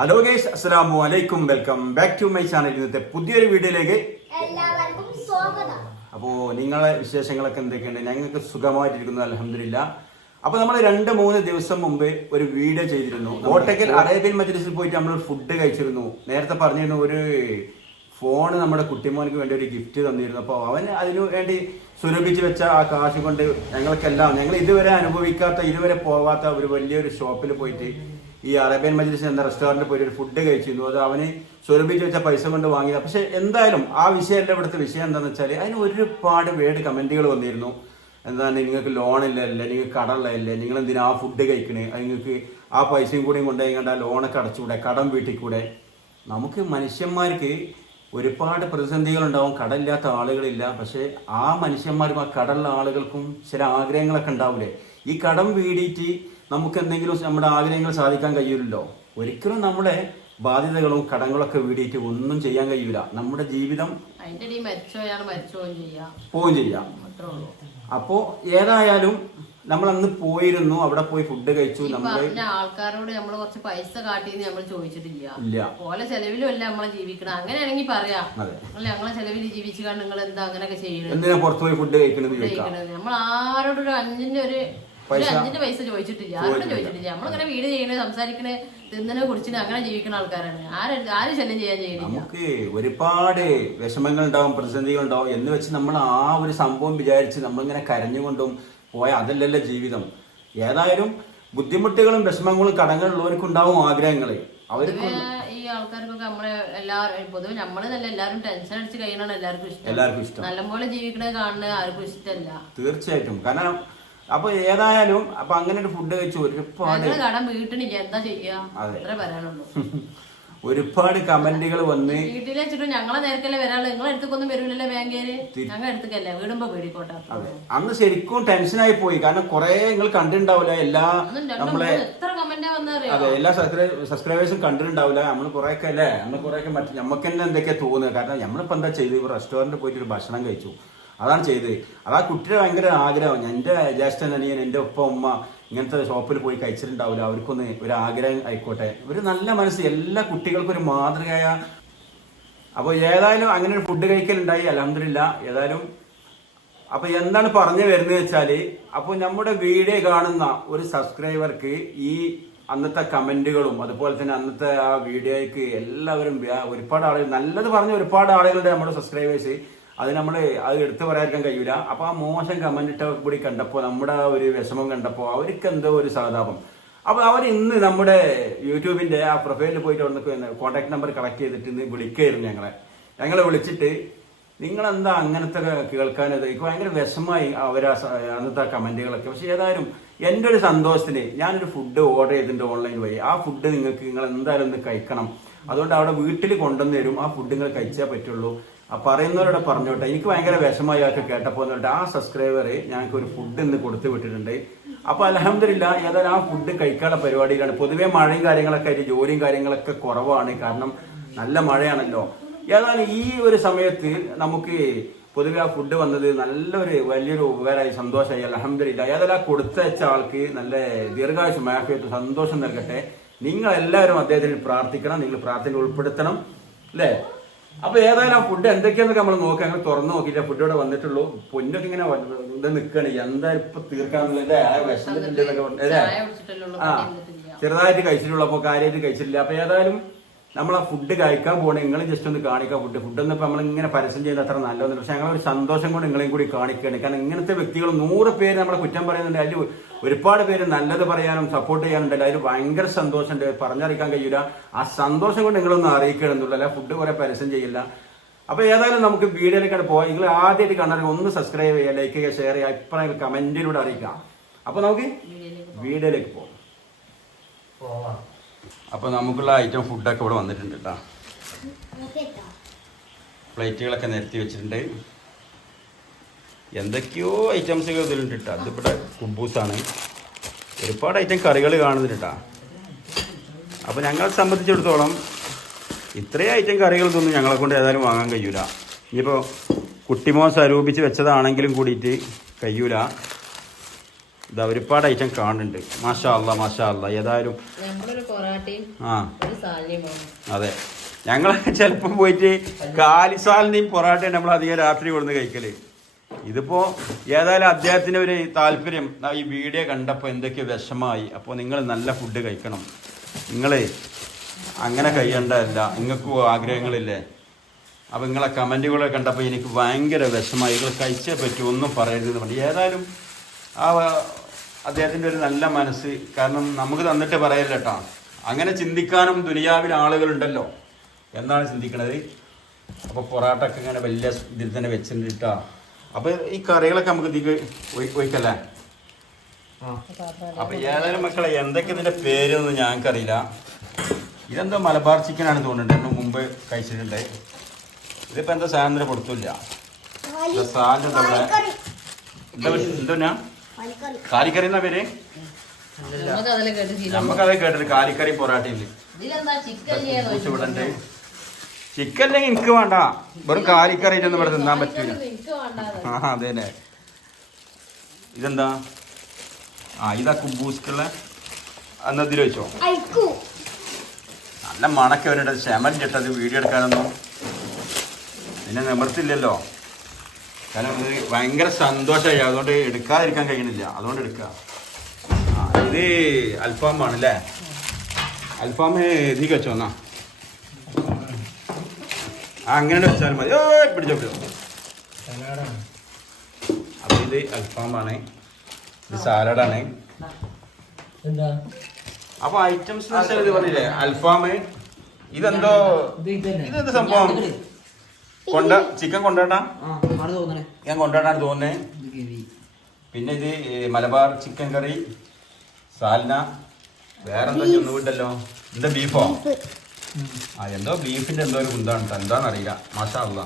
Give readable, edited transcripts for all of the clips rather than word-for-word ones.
Hello guys, അസ്സലാമു അലൈക്കും. Welcome back to my channel. ഇന്നത്തെ പുതിയൊരു വീഡിയോയിലേക്ക് എല്ലാവർക്കും സ്വാഗതം. അപ്പോൾ നിങ്ങളെ വിശേഷങ്ങളൊക്കെ എന്തൊക്കെയുണ്ട്? ഞങ്ങൾക്ക് സുഖമായിട്ടിരിക്കുന്നു, അൽഹംദുലില്ലാ. അപ്പോൾ നമ്മൾ 2-3 ദിവസം മുമ്പ് ഒരു വീഡിയോ ചെയ്തിരുന്നു. കോട്ടക്കൽ അറേബ്യൻ മജ്ലിസിൽ പോയിട്ട് നമ്മൾ ഫുഡ് കഴിച്ചിരുന്നു. നേരത്തെ പറഞ്ഞിരുന്നു ഒരു ഫോൺ നമ്മുടെ കുട്ടിമോനക്ക് വേണ്ടി ഒരു ഗിഫ്റ്റ് തന്നിരുന്നു. അപ്പോൾ അവൻ അതിനു വേണ്ടി സുരഭിച്ച് വെച്ച ആ കാശ് കൊണ്ട് ഞങ്ങൾ ഇതുവരെ അനുഭവിക്കാത്ത, ഇതുവരെ പോവാത്ത ഒരു വലിയൊരു ഷോപ്പിൽ പോയിട്ട് ഈ അറേബ്യൻ മജ്ലിസ് എന്ന റെസ്റ്റോറൻറ്റിൽ പോയിട്ട് ഒരു ഫുഡ് കഴിച്ചിരുന്നു. അത് അവന് സുരഭിച്ച് വെച്ച പൈസ കൊണ്ട് വാങ്ങിയത്. പക്ഷെ എന്തായാലും ആ വിഷയമല്ല ഇവിടുത്തെ വിഷയം. എന്താണെന്ന് വെച്ചാൽ അതിന് ഒരുപാട് കമൻറ്റുകൾ വന്നിരുന്നു. എന്താണ്, നിങ്ങൾക്ക് ലോണില്ലല്ലേ, നിങ്ങൾക്ക് കടമുള്ളതല്ലേ, നിങ്ങൾ എന്തിനാ ആ ഫുഡ് കഴിക്കണേ, നിങ്ങൾക്ക് ആ പൈസയും കൂടി കൊണ്ടുപോയി കണ്ട ലോണൊക്കെ അടച്ചുകൂടെ, കടം വീട്ടിൽ കൂടെ. നമുക്ക് മനുഷ്യന്മാർക്ക് ഒരുപാട് പ്രതിസന്ധികളുണ്ടാവും. കടമില്ലാത്ത ആളുകളില്ല. പക്ഷെ ആ മനുഷ്യന്മാരും ആ കടമുള്ള ആളുകൾക്കും ചില ആഗ്രഹങ്ങളൊക്കെ ഉണ്ടാവില്ലേ. ഈ കടം വീടിയിട്ട് നമുക്ക് എന്തെങ്കിലും നമ്മുടെ ആഗ്രഹങ്ങൾ സാധിക്കാൻ കഴിയില്ലല്ലോ. ഒരിക്കലും നമ്മുടെ ബാധ്യതകളും കടങ്ങളൊക്കെ വീടിയിട്ട് ഒന്നും ചെയ്യാൻ കഴിയില്ല. നമ്മുടെ ജീവിതം പോവുകയും ചെയ്യാം. അപ്പോ ഏതായാലും നമ്മൾ അന്ന് പോയിരുന്നു, അവിടെ പോയി ഫുഡ് കഴിച്ചു. നമ്മള് ആൾക്കാരോട് നമ്മൾ കുറച്ച് പൈസ കാട്ടിന്ന് നമ്മൾ ചോദിച്ചിട്ടില്ല. പോലെ ചെലവിലും അല്ല നമ്മളെ ജീവിക്കണം. അങ്ങനെയാണെങ്കിൽ പറയാം, ഞങ്ങളെ ചെലവിൽ ജീവിച്ചു കാരണം നിങ്ങൾ എന്താ അങ്ങനെയൊക്കെ ചെയ്യണം, എന്തിനാ പുറത്തു പോയി ഫുഡ് കഴിക്കണത്. നമ്മൾ ആരോടും ഒരു അഞ്ചിന്റെ പൈസ ചോദിച്ചിട്ടില്ല, ആരോടും ചോദിച്ചിട്ടില്ല. നമ്മളിങ്ങനെ വീട് ചെയ്യണേ, സംസാരിക്കണേ, തിന്നണേ, കുടിച്ചിട്ട് അങ്ങനെ ജീവിക്കുന്ന ആൾക്കാരാണ്. ആരും ശല്യം ചെയ്യാൻ ചെയ്യണില്ല. നമുക്ക് ഒരുപാട് വിഷമങ്ങൾ ഉണ്ടാവും, പ്രതിസന്ധികൾ ഉണ്ടാവും എന്ന് വെച്ച് നമ്മൾ ആ ഒരു സംഭവം വിചാരിച്ച് നമ്മളിങ്ങനെ കരഞ്ഞുകൊണ്ടും പോയാൽ അതല്ലല്ലോ ജീവിതം. ഏതായാലും ബുദ്ധിമുട്ടുകളും വിഷമങ്ങളും കടങ്ങളുള്ളവർക്കുണ്ടാവും ആഗ്രഹങ്ങൾ. അവർക്ക് ഈ ആൾക്കാർക്കൊക്കെ നമ്മളെ എല്ലാവരും പൊതുവെ നമ്മള് നല്ല എല്ലാവരും ടെൻഷൻ അടിച്ച് കഴിയണതാണ് എല്ലാവർക്കും ഇഷ്ടം. നല്ലപോലെ ജീവിക്കണത് കാണുന്നത് ആർക്കും ഇഷ്ടമല്ല. തീർച്ചയായിട്ടും. കാരണം അപ്പൊ ഏതായാലും അപ്പൊ അങ്ങനെ ഒരു ഫുഡ് കഴിച്ചു. ഒരുപാട് കടം വീട്ടിനില്ല, എന്താ ചെയ്യാ, അത്രേ പറയാനുള്ളൂ. ഒരുപാട് കമന്റുകൾ വന്ന് വീട്ടിൽ വെച്ചിട്ട് ഞങ്ങളെ നേരക്കല്ലേ വരാള്, നിങ്ങളെ അടുത്തൊന്നും വരൂലല്ലേ ബാങ്കേര്, ഞങ്ങൾ അടുത്തേക്കല്ലേ വീടുമ്പോ പേടിക്കോട്ടെ. അന്ന് ശരിക്കും ടെൻഷനായി പോയി. കാരണം കുറെ നിങ്ങൾ കണ്ടിട്ടുണ്ടാവില്ല, എല്ലാ നമ്മളെ എത്ര കമന്റാ വന്നറിയാം. അതെ, എല്ലാ സബ്സ്ക്രൈബേഴ്സും കണ്ടിട്ടുണ്ടാവില്ല. നമ്മൾ കുറെയൊക്കെ അല്ലേ, നമ്മൾ കുറെയൊക്കെ മറ്റു നമുക്ക് തന്നെ എന്തൊക്കെയാ തോന്നുന്നത്. കാരണം നമ്മളിപ്പോ എന്താ ചെയ്ത്, റെസ്റ്റോറന്റിൽ പോയിട്ട് ഒരു ഭക്ഷണം കഴിച്ചു, അതാണ് ചെയ്തത്. അതാ കുട്ടിയുടെ ഭയങ്കര ആഗ്രഹം. എൻ്റെ ജ്യേഷ്ഠൻ അനിയൻ, എൻ്റെ ഉപ്പ ഉമ്മ ഇങ്ങനത്തെ ഷോപ്പിൽ പോയി കഴിച്ചിട്ടുണ്ടാവില്ല. അവർക്കൊന്ന് ഒരു ആഗ്രഹം ആയിക്കോട്ടെ. ഒരു നല്ല മനസ്സ്, എല്ലാ കുട്ടികൾക്കും ഒരു മാതൃകയായ. അപ്പോൾ ഏതായാലും അങ്ങനെ ഒരു ഫുഡ് കഴിക്കലുണ്ടായി, അൽഹംദുലില്ലാ. ഏതായാലും അപ്പോൾ എന്താണ് പറഞ്ഞു വരുന്നത് വെച്ചാൽ, അപ്പോൾ നമ്മുടെ വീഡിയോ കാണുന്ന ഒരു സബ്സ്ക്രൈബർക്ക് ഈ അന്നത്തെ കമന്റുകളും അതുപോലെ തന്നെ അന്നത്തെ ആ വീഡിയോയ്ക്ക് എല്ലാവരും ഒരുപാട് ആളുകൾ നല്ലത് പറഞ്ഞ ഒരുപാട് ആളുകളുടെ നമ്മുടെ സബ്സ്ക്രൈബേഴ്സ്, അത് അത് എടുത്തു പറയാതിരിക്കാൻ കഴിയൂല. അപ്പൊ ആ മോശം കമന്റ് ഇട്ട കൂടി കണ്ടപ്പോൾ, നമ്മുടെ ആ ഒരു വിഷമം കണ്ടപ്പോൾ അവർക്ക് എന്തോ ഒരു സഹതാപം. അപ്പൊ അവർ ഇന്ന് നമ്മുടെ യൂട്യൂബിന്റെ ആ പ്രൊഫൈലിൽ പോയിട്ട് അവിടെ കോൺടാക്ട് നമ്പർ കളക്ട് ചെയ്തിട്ട് ഇന്ന് വിളിക്കായിരുന്നു ഞങ്ങളെ വിളിച്ചിട്ട്, നിങ്ങളെന്താ അങ്ങനത്തെ കേൾക്കാനത്. എനിക്ക് ഭയങ്കര വിഷമായി അന്നത്തെ കമന്റുകളൊക്കെ. പക്ഷെ ഏതായാലും എൻ്റെ ഒരു സന്തോഷത്തിന് ഞാനൊരു ഫുഡ് ഓർഡർ ചെയ്തിട്ടുണ്ട് ഓൺലൈൻ വഴി. ആ ഫുഡ് നിങ്ങൾ എന്തായാലും ഒന്ന് കഴിക്കണം. അതുകൊണ്ട് അവിടെ വീട്ടിൽ കൊണ്ടുവന്ന് തരും. ആ ഫുഡ് നിങ്ങൾ കഴിച്ചാൽ പറ്റുള്ളൂ. ആ പറയുന്നവരോട് പറഞ്ഞോട്ടെ. എനിക്ക് ഭയങ്കര വിഷമമായി ഒക്കെ കേട്ടപ്പോൾ ആ സബ്സ്ക്രൈബർ ഞങ്ങൾക്ക് ഒരു ഫുഡ് ഇന്ന് കൊടുത്തു വിട്ടിട്ടുണ്ട്. അപ്പൊ അൽഹംദുലില്ലാ, ഏതായാലും ആ ഫുഡ് കഴിക്കാനുള്ള പരിപാടിയിലാണ്. പൊതുവെ മഴയും കാര്യങ്ങളൊക്കെ ആയിട്ട് ജോലിയും കാര്യങ്ങളൊക്കെ കുറവാണ്. കാരണം നല്ല മഴയാണല്ലോ. ഏതായാലും ഈ ഒരു സമയത്ത് നമുക്ക് പൊതുവെ ആ ഫുഡ് വന്നത് വലിയൊരു ഉപകാരമായി, സന്തോഷമായി, അൽഹംദുലില്ലാ. ഏതായാലും ആ കൊടുത്തയച്ച ആൾക്ക് നല്ല ദീർഘായുസ്സും ആഫിയത്തും സന്തോഷം നൽകട്ടെ. നിങ്ങൾ എല്ലാവരും അദ്ദേഹത്തിന് പ്രാർത്ഥിക്കണം, നിങ്ങൾ പ്രാർത്ഥന ഉൾപ്പെടുത്തണം, അല്ലേ? അപ്പൊ ഏതായാലും ആ ഫുഡ് എന്തൊക്കെയാന്നൊക്കെ നമ്മൾ നോക്കാം. ഞങ്ങൾ തുറന്നു നോക്കിയിട്ട് ഫുഡ് ഇവിടെ വന്നിട്ടുള്ളൂ. പൊന്നൊക്കെ ഇങ്ങനെ നിൽക്കുകയാണ്, എന്താ ഇപ്പൊ തീർക്കാന്നുള്ളത്. ചെറുതായിട്ട് കഴിച്ചിട്ടുള്ളൂ, അപ്പൊ കാര്യമായിട്ട് കഴിച്ചിട്ടില്ല. അപ്പൊ ഏതായാലും നമ്മൾ ആ ഫുഡ് കഴിക്കാൻ പോകണേ. നിങ്ങൾ ജസ്റ്റ് ഒന്ന് കാണിക്കാം ഫുഡൊന്നും ഇപ്പൊ നമ്മളിങ്ങനെ പരസ്യം ചെയ്യുന്നത് അത്ര നല്ലതൊന്നും. പക്ഷെ ഞങ്ങളൊരു സന്തോഷം കൊണ്ട് നിങ്ങളെയും കൂടി കാണിക്കുകയാണ്. കാരണം ഇങ്ങനത്തെ വ്യക്തികൾ 100 പേര് നമ്മളെ കുറ്റം പറയുന്നുണ്ട്, അതിൽ ഒരുപാട് പേര് നല്ലത് പറയാനും സപ്പോർട്ട് ചെയ്യാനുണ്ടല്ലോ. അതിൽ ഭയങ്കര സന്തോഷമുണ്ട്, പറഞ്ഞറിയിക്കാൻ കഴിയില്ല. ആ സന്തോഷം കൊണ്ട് നിങ്ങളൊന്ന് അറിയിക്കണമെന്നുള്ള, അല്ല ഫുഡ് കുറെ പരസ്യം ചെയ്യില്ല. അപ്പൊ ഏതായാലും നമുക്ക് വീഡിയോയിലേക്കാണ് പോവാം. നിങ്ങൾ ആദ്യമായിട്ട് കാണാൻ ഒന്ന് സബ്സ്ക്രൈബ് ചെയ്യുക, ലൈക്ക് ചെയ്യുക, ഷെയർ ചെയ്യുക, ഇപ്പം കമന്റിലൂടെ അറിയിക്കാം. അപ്പൊ നമുക്ക് വീഡിയോയിലേക്ക് പോവാം. അപ്പൊ നമുക്കുള്ള ഐറ്റം ഫുഡൊക്കെ ഇവിടെ വന്നിട്ടുണ്ട് കേട്ടോ. പ്ലേറ്റുകളൊക്കെ നിരത്തി വെച്ചിട്ടുണ്ട്. എന്തൊക്കെയോ ഐറ്റംസുകൾ ഇതിലുണ്ട് കേട്ടോ. അതിവിടെ കുബൂസാണ്. ഒരുപാട് ഐറ്റം കറികൾ കാണുന്നുണ്ട് കേട്ടോ. അപ്പോൾ ഞങ്ങളെ സംബന്ധിച്ചിടത്തോളം ഇത്രയും ഐറ്റം കറികൾ ഇതൊന്നും ഞങ്ങളെ കൊണ്ട് ഏതായാലും വാങ്ങാൻ കഴിയൂല. ഇനിയിപ്പോൾ കുട്ടിമോൻ സ്വരൂപിച്ച് വെച്ചതാണെങ്കിലും കൂടിയിട്ട് കഴിയൂല. ഇതാ ഒരുപാട് ഐറ്റം കാണുന്നുണ്ട്. മാഷാ അല്ലാ മാഷാ അല്ലാ. ഏതായാലും നമ്മളൊരു പൊറാട്ടയും ആ ഒരു സാലയും വേണം. അതെ, ഞങ്ങൾ ചിലപ്പം പോയിട്ട് കാലിസാലിനെയും പൊറാട്ടയും നമ്മൾ അധികം രാത്രി കൊടുന്ന് കഴിക്കല്. ഇതിപ്പോ ഏതായാലും അദ്ദേഹത്തിന് ഒരു താല്പര്യം ഈ വീഡിയോ കണ്ടപ്പോൾ എന്തൊക്കെയോ വിഷമായി. അപ്പോൾ നിങ്ങൾ നല്ല ഫുഡ് കഴിക്കണം, നിങ്ങൾ അങ്ങനെ കഴിയേണ്ടതല്ല, നിങ്ങൾക്കും ആഗ്രഹങ്ങളില്ലേ. അപ്പോൾ നിങ്ങളെ കമൻറ്റുകളൊക്കെ കണ്ടപ്പോൾ എനിക്ക് ഭയങ്കര വിഷമായി. നിങ്ങൾ കഴിച്ചേ പറ്റൂ, ഒന്നും പറയരുതെന്ന് പറഞ്ഞു. ഏതായാലും ആ അദ്ദേഹത്തിൻ്റെ ഒരു നല്ല മനസ്സ്, കാരണം നമുക്ക് തന്നിട്ട് പറയല്ല കേട്ടോ. അങ്ങനെ ചിന്തിക്കാനും ദുനിയാവിൽ ആളുകളുണ്ടല്ലോ എന്നാണ് ചിന്തിക്കണത്. അപ്പോൾ പൊറാട്ട ഒക്കെ ഇങ്ങനെ വലിയ ഇതിൽ തന്നെ വെച്ചിട്ടുണ്ട് കേട്ടോ. അപ്പോൾ ഈ കറികളൊക്കെ നമുക്ക് ഇതിക്ക് ഒഴിക്കല്ലേ. അപ്പോൾ ഏതായാലും മക്കളെ എന്തൊക്കെ ഇതിൻ്റെ പേരൊന്നും ഞങ്ങൾക്കറിയില്ല. ഇതെന്തോ മലബാർ ചിക്കനാണ് തോന്നുന്നുണ്ട്, എന്നെ മുമ്പ് കഴിച്ചിട്ടുണ്ട്. ഇതിപ്പോൾ എന്താ സാധനം കൊടുത്തില്ല. സാധനം എന്താ കാലിക്കറി എന്നാ പേര്? നമുക്കത് കേട്ടിട്ട് കാലിക്കറി പൊറാട്ടയില്ല. ചിക്കൻ അല്ലെങ്കിൽ എനിക്ക് വേണ്ട, വെറും കാലിക്കറി ഒന്നും ഇവിടെ തിന്നാൻ പറ്റൂല. ആ അതേനെ. ഇതെന്താ? ആ ഇതാ കുബൂസ്ക്കുള്ള എന്നതിൽ വെച്ചോ. നല്ല മണക്കെ വരേണ്ടത്. ക്ഷമൻ ചിട്ടത് വീഡിയോ എടുക്കാനൊന്നും പിന്നെ നിവർത്തില്ലല്ലോ. കാരണം ഇത് ഭയങ്കര സന്തോഷമായി, അതുകൊണ്ട് എടുക്കാതിരിക്കാൻ കഴിയണില്ല, അതുകൊണ്ട് എടുക്കുക. ആ ഇത് അൽഫാമാണ് അല്ലേ? അൽഫാം ഇതിക്ക് വെച്ചോ എന്നാ. ആ അങ്ങനെ വെച്ചാൽ മതി. പിടിച്ചോ. അപ്പൊ ഇത് അൽഫാമാണ്, ഇത് സാലഡാണ്. അപ്പൊ ഐറ്റംസ് ഇത് പറഞ്ഞില്ലേ, അൽഫാം. ഇതെന്തോ ഇതെന്ത് സംഭവം? ചിക്കൻ കൊണ്ടാട്ടാ ഞാൻ കൊണ്ടാട്ടാണ് തോന്നുന്നേ. പിന്നെ ഇത് മലബാർ ചിക്കൻ കറി, സാൽന, വേറെന്താ ഒന്നുമില്ലല്ലോ. എന്താ ബീഫോ? ആ എന്തോ ബീഫിന്റെ എന്തോ ഒരു കുന്താണ്, എന്താണെന്നറിയില്ല. മാഷാ അല്ലാ.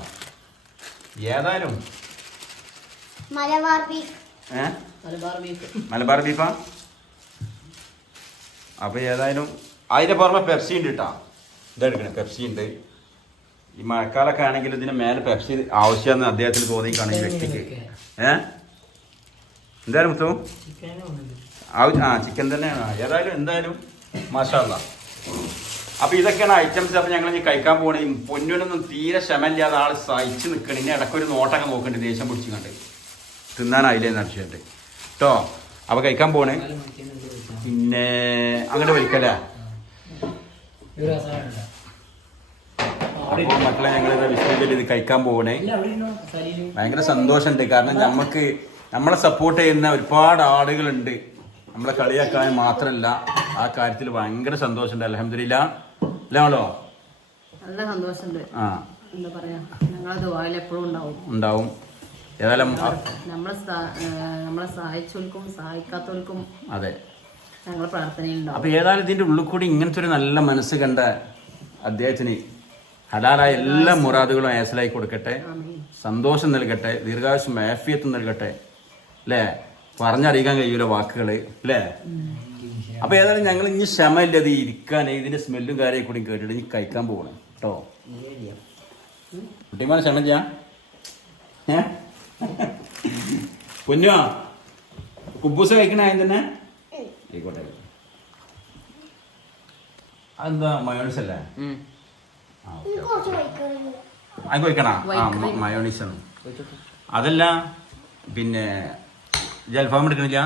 ഏതായാലും മലബാർ ബീഫാ. അപ്പൊ ഏതായാലും അതിന്റെ പുറമെ പെപ്സി ഉണ്ട് കേട്ടാ. ഇതെടുക്കണേ, പെപ്സി ഉണ്ട്. ഈ മഴക്കാലൊക്കെ ആണെങ്കിൽ ഇതിന് മേലെ പെപ്സി ആവശ്യമെന്ന് അദ്ദേഹത്തിന് തോന്നിക്കാണ് ഈ വ്യക്തിക്ക്. എന്തായാലും മുത്തു ചിക്കൻ തന്നെയാണ്. ഏതായാലും എന്തായാലും മാഷാ അല്ലാ. അപ്പൊ ഇതൊക്കെയാണ് ഐറ്റംസ്. അപ്പൊ ഞങ്ങൾ ഇനി കഴിക്കാൻ പോകണേ. പൊന്നിനൊന്നും തീരെ ക്ഷമയില്ലാതെ ആള് സഹിച്ച് നിൽക്കണം. ഇനി ഇടയ്ക്കൊരു നോട്ടൊക്കെ നോക്കണ്ട്, ദേഷ്യം പിടിച്ച് കണ്ട് തിന്നാനായില്ലേന്ന് അടിച്ചിട്ട് കേട്ടോ. അപ്പൊ കഴിക്കാൻ പോണേ. പിന്നെ അങ്ങോട്ട് വലിക്കല്ലേ. അപ്പോൾ മക്കളെ ഞങ്ങൾ വിശ്വസിച്ച് ഇത് കഴിക്കാൻ പോകണേ. ഭയങ്കര സന്തോഷമുണ്ട്, കാരണം നമ്മളെ സപ്പോർട്ട് ചെയ്യുന്ന ഒരുപാട് ആളുകളുണ്ട്. നമ്മളെ കളിയാക്കാൻ മാത്രമല്ല, ആ കാര്യത്തിൽ ഭയങ്കര സന്തോഷമുണ്ട്. അൽഹംദുലില്ലാ. അല്ലാണല്ലോ, നല്ല സന്തോഷമുണ്ട്. എന്താ പറയാ, ഞങ്ങളത് വായിൽ എപ്പോഴും ഉണ്ടാവും. ഏതായാലും നമ്മളെ സഹായിച്ചവർക്കും സഹായിക്കാത്തവർക്കും അതെ ഞങ്ങളെ പ്രാർത്ഥനയുണ്ടാവും. അപ്പൊ ഏതായാലും ഇതിന്റെ ഉള്ളിൽ കൂടി ഇങ്ങനത്തെ ഒരു നല്ല മനസ്സ് കണ്ട അദ്ദേഹത്തിന് ഹലാലായ എല്ലാ മുറാദുകളും ഏസലായി കൊടുക്കട്ടെ, സന്തോഷം നൽകട്ടെ, ദീർഘായുസ്സും ആഫിയത്തും നൽകട്ടെ. അല്ലേ? പറഞ്ഞറിയിക്കാൻ കഴിയൂല വാക്കുകള് അല്ലേ? അപ്പൊ ഏതായാലും ഞങ്ങൾ ഇനി ക്ഷമയില്ലത് ഇരിക്കാൻ, ഇതിന്റെ സ്മെല്ലും കാര്യം കൂടി കേട്ടിട്ട് ഇനി കഴിക്കാൻ പോകണം കേട്ടോ. കുട്ടിമാരെ ക്ഷമ ചെയ്യാ. പൊന്നോ കുബൂസ് കഴിക്കണ ആദ്യം തന്നെ ആയിക്കോട്ടെ. അതെന്താ മയോണീസ് അല്ലേ? അത് കഴിക്കണ മയോണീസ് ആണ്. അതല്ല പിന്നെ അൽഫാം എടുക്കണില്ല.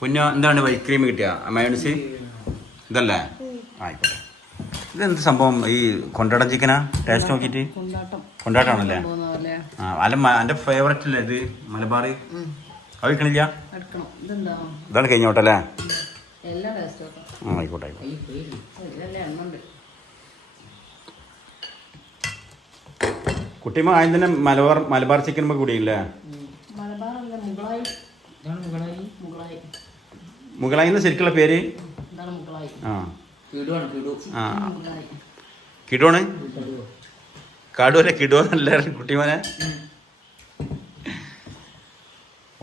പൊന്നോ എന്താണ് വൈറ്റ് ക്രീം കിട്ടിയ മയോണീസ് ഇതല്ലേ? ആയിക്കോട്ടെ. ഇതെന്ത് സംഭവം? ഈ കൊണ്ടാട്ടം ചിക്കനാ? ടേസ്റ്റ് നോക്കിയിട്ട് കൊണ്ടാട്ടാണല്ലേ? അല്ല എൻ്റെ ഫേവററ്റ് അല്ലേ ഇത്, മലബാർ. അത് വെക്കണില്ല? ഇതാണ് കഴിഞ്ഞോട്ടല്ലേ? ആയിക്കോട്ടെ. കുട്ടിമ്മ ആദ്യം തന്നെ മലബാർ ചിക്കൻ കൂടിയില്ലേ? മുകളായി എന്ന് ശരിക്കുള്ള പേര്? കിടോണ്? കാടുവല്ലേ? കിടോ എന്നല്ല കുട്ടിമോനെ.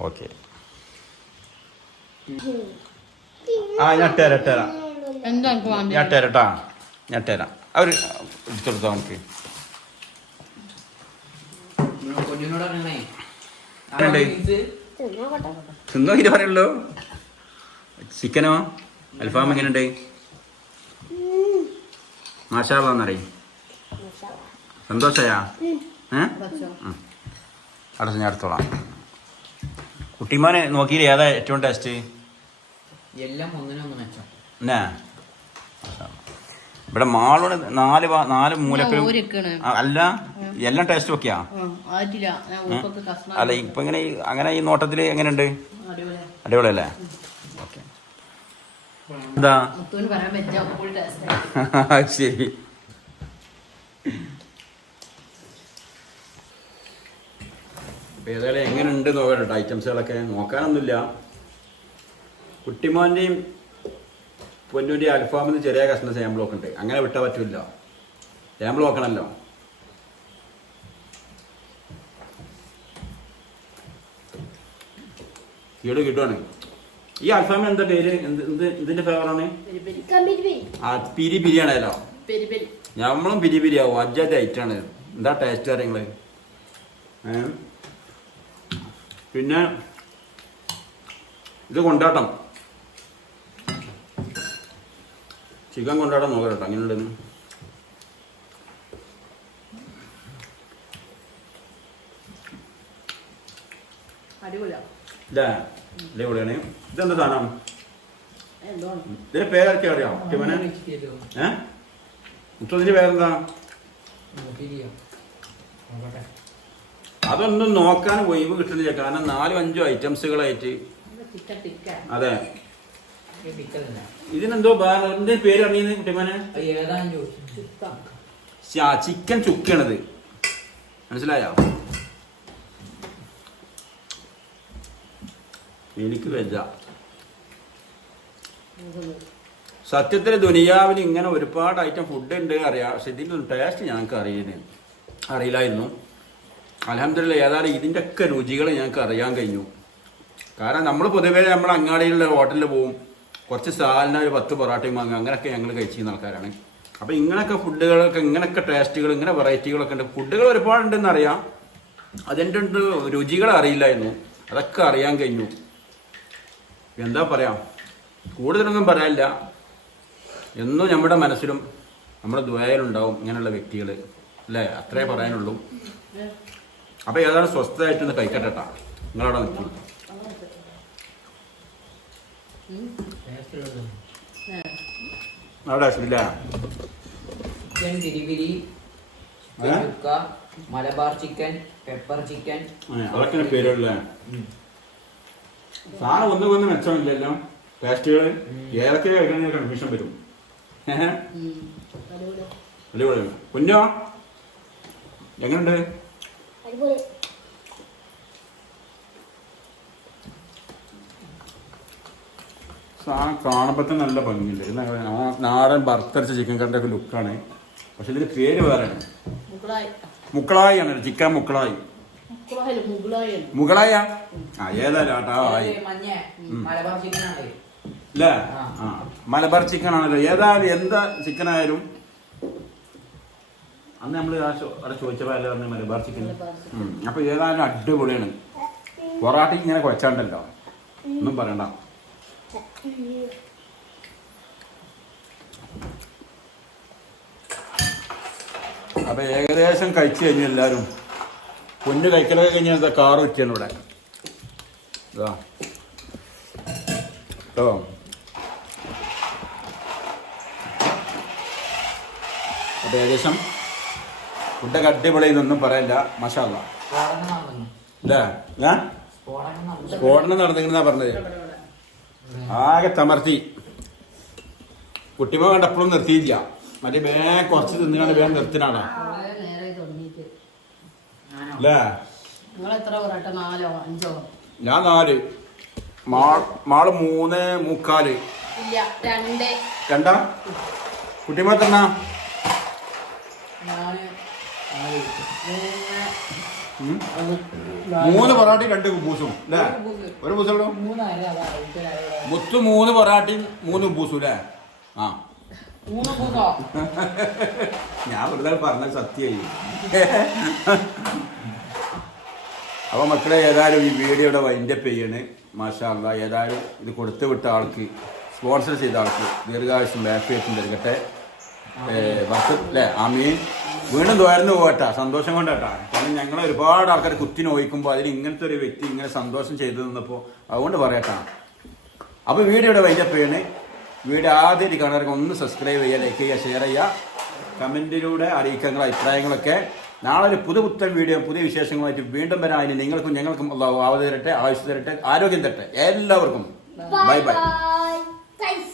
ഓക്കെ. ഞാൻ ഇട്ടേരാ. അവർ എടുത്തെടുത്തോ. നമുക്ക് തിന്നോ ഇത് പറയുള്ളൂ. ചിക്കനോ അൽഫാം എങ്ങനെയുണ്ട്? മാഷാന്നറിയും. സന്തോഷയാ? അടച്ച ഞാൻ എടുത്തോളാം. കുട്ടിമാനെ നോക്കിയില്ലേ ഏതാ ഏറ്റവും ടേസ്റ്റ്? എല്ലാം ഒന്നിനൊന്ന് മെച്ചം. എന്നാ ഇവിടെ മാളോട് നാല് മൂലക്കലും അല്ല എല്ലാം ടേസ്റ്റ് നോക്കിയാ? അല്ല ഇപ്പൊ ഇങ്ങനെ അങ്ങനെ ഈ നോട്ടത്തില് എങ്ങനെയുണ്ട്? അടിപൊളിയല്ലേ? ഓക്കെ. എന്താ ശരി. ഏതായാലും എങ്ങനെയുണ്ട് നോക്കട്ടെ. ഐറ്റംസുകളൊക്കെ നോക്കാനൊന്നുമില്ല. കുട്ടിമോൻ്റെയും പൊന്നൂൻ്റെ അൽഫാമിന്ന് ചെറിയ കഷ്ണം സാമ്പിളൊക്കെ ഉണ്ട്. അങ്ങനെ വിട്ടാൽ പറ്റില്ല. സാമ്പിൾ നോക്കണമല്ലോ. കീട് കിട്ടുവാണ്. ഈ അൽഫാമിന് എന്താ പേര്? ഇതിന്റെ ഫേവറാണ്? പിരി ബിരിയാണല്ലോ. നമ്മളും പിരി ബിരി ആവും. അജ്ജാറ്റ് ഐറ്റാണ്. എന്താ ടേസ്റ്റ് കാര്യങ്ങള്. പിന്നെ ഇത് കൊണ്ടാട്ടം, ചിക്കൻ കൊണ്ടാട്ടം നോക്കട്ടോ അങ്ങനെയുണ്ടെന്ന്. ഇല്ലേ അടിപൊളിയാണ്. ഇതെന്താ സാധനം? ഇതിന്റെ പേരൊക്കെ അറിയാം? മുത്തതിന്റെ പേരെന്താ? അതൊന്നും നോക്കാൻ ഒഴിവ് കിട്ടുന്നില്ല. കാരണം 4-5 ഐറ്റംസുകളായിട്ട്. അതെ. ഇതിനെന്തോ എന്റെ പേര് അറിയുന്നത് കുട്ടിമാനെ? ചിക്കൻ ചുക്കാണിത്. മനസ്സിലായോ? എനിക്ക് വെച്ച സത്യത്തിൽ ദുനിയാവിൽ ഇങ്ങനെ ഒരുപാട് ഐറ്റം ഫുഡ് ഉണ്ട് അറിയാം. പക്ഷെ ഇതിൻ്റെ ടേസ്റ്റ് ഞങ്ങൾക്ക് അറിയില്ലായിരുന്നു. അൽഹംദുലില്ലാ ഏതായാലും ഇതിൻ്റെ ഒക്കെ രുചികൾ ഞങ്ങൾക്ക് അറിയാൻ കഴിഞ്ഞു. കാരണം നമ്മൾ പൊതുവേ നമ്മൾ അങ്ങാടിയിലുള്ള ഹോട്ടലിൽ പോവും, കുറച്ച് സാലിന് ഒരു 10 പൊറാട്ടയും വാങ്ങും. അങ്ങനെയൊക്കെ ഞങ്ങൾ കഴിച്ചിരുന്ന ആൾക്കാരാണ്. അപ്പോൾ ഇങ്ങനെയൊക്കെ ഫുഡുകളൊക്കെ ഇങ്ങനെയൊക്കെ ടേസ്റ്റുകൾ ഇങ്ങനെ വെറൈറ്റികളൊക്കെ ഉണ്ട്. ഫുഡുകൾ ഒരുപാടുണ്ടെന്ന് അറിയാം. അതിൻ്റെ രുചികൾ അറിയില്ലായിരുന്നു. അതൊക്കെ അറിയാൻ കഴിഞ്ഞു. എന്താ പറയാം, കൂടുതലൊന്നും പറയാനില്ല. എന്നും നമ്മുടെ മനസ്സിലും നമ്മുടെ ദ്വയലുണ്ടാവും ഇങ്ങനെയുള്ള വ്യക്തികൾ അല്ലേ? അത്രേ പറയാനുള്ളൂ. അപ്പോൾ ഏതാണ് സ്വസ്ഥമായിട്ടൊന്ന് കഴിക്കട്ടെട്ടാ. നിങ്ങളവിടെ നിൽക്കും. അവിടെ ഇല്ല ചിക്കൻ പിരി മലബാർ ചിക്കൻ, പെപ്പർ ചിക്കൻ, അതൊക്കെ പേരുള്ളേ സാധനം ഒന്നും മെച്ചമില്ലല്ലോ. ടേസ്റ്റുകൾ ഏതൊക്കെ കഴിക്കണമെങ്കിൽ കൺഫ്യൂഷൻ വരും. അടിപൊളി. കുഞ്ഞോ എങ്ങനെയുണ്ട്? സാധനം കാണുമ്പോൾ തന്നെ നല്ല ഭംഗിയുണ്ട്. നാടൻ വറുത്തരച്ച ചിക്കൻ കറിൻ്റെ ഒക്കെ ലുക്കാണ്. പക്ഷെ ഇതിന് പേര് വേറെയാണ്. മുക്കളായി ആണ്. ചിക്കൻ മുക്കളായി. മുകളായ ഏതായാലും അല്ലേ? ആ മലബാർ ചിക്കൻ ആണല്ലോ. ഏതായാലും എന്താ ചിക്കൻ ആയാലും അന്ന് നമ്മൾ അവിടെ ചോദിച്ചപ്പോൾ അല്ല പറഞ്ഞ മലബാർ ചിക്കൻ. അപ്പൊ ഏതായാലും അടിപൊളിയാണ്. പൊറാട്ട ഇങ്ങനെ കുഴച്ചാണ്ടല്ലോ, ഒന്നും പറയണ്ട. അപ്പൊ ഏകദേശം കഴിച്ചു കഴിഞ്ഞു എല്ലാവരും. പൊന്ന് കഴിക്കലൊക്കെ കഴിഞ്ഞാൽ കാറ് വെച്ചാണ് ഇവിടെ ഇതാ കേട്ടോ. അപ്പൊ ഏകദേശം ഫുഡൊക്കെ അടിപൊളി എന്നൊന്നും പറയല്ല. മാഷാ അല്ലാ അല്ലേ? സ്ഫോടനം നടന്നിങ്ങനെന്നാ പറഞ്ഞത്. ആകെ തമർത്തി. കുട്ടിമ കണ്ടപ്പോഴും നിർത്തിയില്ല. മറ്റേ വേഗം കുറച്ച് തിന്നുകൊണ്ട് വേഗം നിർത്തിനാണ് അല്ലേ? ഞാൻ 4, മാള് 3.25. രണ്ടാ കുട്ടിമ എത്തണ? 3 പൊറാട്ടി 2 കുബൂസും അല്ലേ? ഒരു കുബൂസുള്ളൂ. മുത്ത് 3 പൊറാട്ടി 3 കുബൂസും അല്ലേ? ആ ഞാൻ വെറുതെ പറഞ്ഞ സത്യമായി. അപ്പോൾ മക്കളെ ഏതായാലും ഈ വീഡിയോയുടെ വൈൻഡപ്പ് ചെയ്യണ്. മാഷാ അല്ലാഹ്. ഏതായാലും ഇത് കൊടുത്തു വിട്ട ആൾക്ക്, സ്പോൺസർ ചെയ്ത ആൾക്ക് ദീർഘായുസ്സും ബാക്കിയേറ്റും നൽകട്ടെ. അല്ലേ ആമീൻ. വീണ്ടും തുറന്നു പോകട്ടെ, സന്തോഷം കൊണ്ടാട്ടാ. കാരണം ഞങ്ങൾ ഒരുപാട് ആൾക്കാർ കുത്തി നോയിക്കുമ്പോൾ അതിന് ഇങ്ങനത്തെ ഒരു വ്യക്തി ഇങ്ങനെ സന്തോഷം ചെയ്തു നിന്നപ്പോൾ അതുകൊണ്ട് പറയട്ടാ. അപ്പോൾ വീഡിയോയുടെ വൈൻഡപ്പ് ചെയ്യണേ. വീഡിയോ ആദ്യമായിട്ട് കാണാറൊക്കെ ഒന്ന് സബ്സ്ക്രൈബ് ചെയ്യുക, ലൈക്ക് ചെയ്യുക, ഷെയർ ചെയ്യുക, കമൻറ്റിലൂടെ അറിയിക്കുക നിങ്ങളുടെ അഭിപ്രായങ്ങളൊക്കെ. നാളെ ഒരു പുതുപുത്തൻ വീഡിയോ പുതിയ വിശേഷങ്ങളുമായിട്ട് വീണ്ടും വരാൻ. അതിന് നിങ്ങൾക്കും ഞങ്ങൾക്കും ആവത് തരട്ടെ, ആയുസ് തരട്ടെ, ആരോഗ്യം തരട്ടെ. എല്ലാവർക്കും ബൈ ബൈ. Bye.